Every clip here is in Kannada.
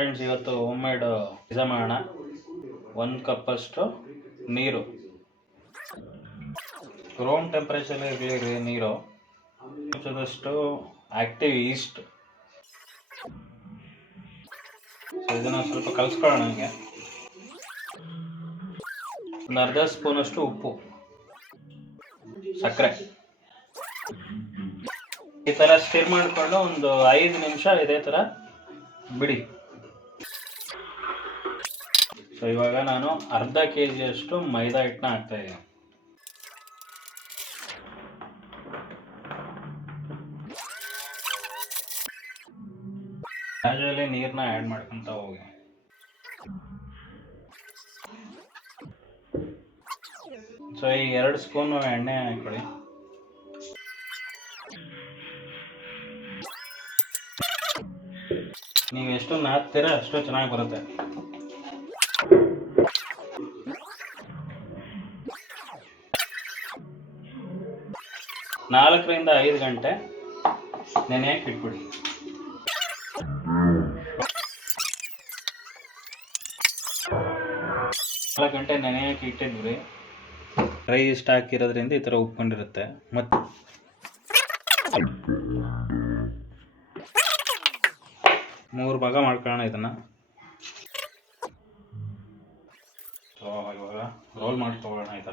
ಫ್ರೆಂಡ್ಸ್, ಇವತ್ತು ಹೋಮ್ ಮೇಡ್ ಪಿಜ್ಜಾ ಮಾಡೋಣ. 1 ಕಪ್ಪಷ್ಟು ನೀರು, ರೂಮ್ ಟೆಂಪ್ರೇಚರ್ ಇರಲಿ ನೀರು. ನಿಮಿಷದಷ್ಟು ಆಕ್ಟಿವ್ ಈಸ್ಟ್. ಇದನ್ನು ಸ್ವಲ್ಪ ಕಲಿಸ್ಕೊಳ್ಳೋಣ. ಹೀಗೆ ಒಂದು ಅರ್ಧ ಸ್ಪೂನಷ್ಟು ಉಪ್ಪು, ಸಕ್ಕರೆ. ಈ ಥರ ಸ್ಟಿರ್ ಮಾಡಿಕೊಂಡು ಒಂದು 5 ನಿಮಿಷ ಇದೇ ಥರ ಬಿಡಿ. ಸೊ ಇವಾಗ ನಾನು ಅರ್ಧ ಕೆಜಿಯಷ್ಟು ಮೈದಾ ಹಿಟ್ಟನ್ನ ಹಾಕ್ತಾ ಇದ್ದೀನಿ. ಗ್ರಾಜುಯಲಿ ನೀರನ್ನ ಆ್ಯಡ್ ಮಾಡ್ಕೊತ ಹೋಗಿ. ಸೊ ಈ 2 ಸ್ಪೂನ್ ಎಣ್ಣೆ ಹಾಕೊಳ್ಳಿ. ನೀವು ಎಷ್ಟು ನಾದ್ತೀರ ಅಷ್ಟು ಚೆನ್ನಾಗಿ ಬರುತ್ತೆ. ನಾಲ್ಕರಿಂದ 5 ಗಂಟೆ ನೆನೆಯಕ್ಕೆ ಇಟ್ಬಿಡಿ. ಗಂಟೆ ನೆನೆಯಕ್ಕೆ ಇಟ್ಟಿದ್ವಿ. ಡ್ರೈ ಈಸ್ಟ್ ಹಾಕಿರೋದ್ರಿಂದ ಈ ಥರ ಉಪ್ಕೊಂಡಿರುತ್ತೆ. ಮತ್ತು 3 ಭಾಗ ಮಾಡ್ಕೊಳ್ಳೋಣ ಇದನ್ನು. ಸೊ ಇವಾಗ ರೋಲ್ ಮಾಡ್ಕೊಳ್ಳೋಣ. ಈ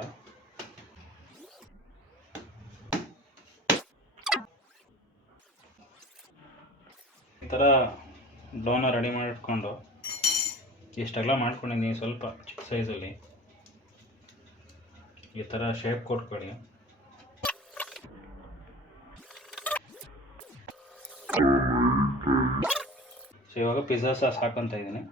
ಥರ ಡೋನ ರೆಡಿ ಮಾಡಿಟ್ಕೊಂಡು ಇಷ್ಟೆಲ್ಲ ಮಾಡ್ಕೊಂಡಿದ್ದೀನಿ. ಸ್ವಲ್ಪ ಚಿಕ್ಕ ಸೈಜಲ್ಲಿ ಈ ಥರ ಶೇಪ್ ಕೊಟ್ಕೊಳ್ಳಿ. ಸೊ ಇವಾಗ ಪಿಜ್ಜಾ ಸಾಸ್ ಹಾಕೊಂತ ಇದ್ದೀನಿ.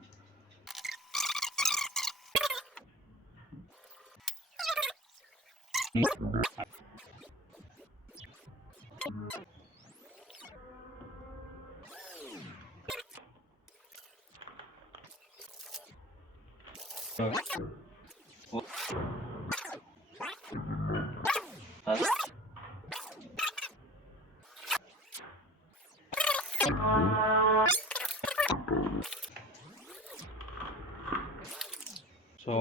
So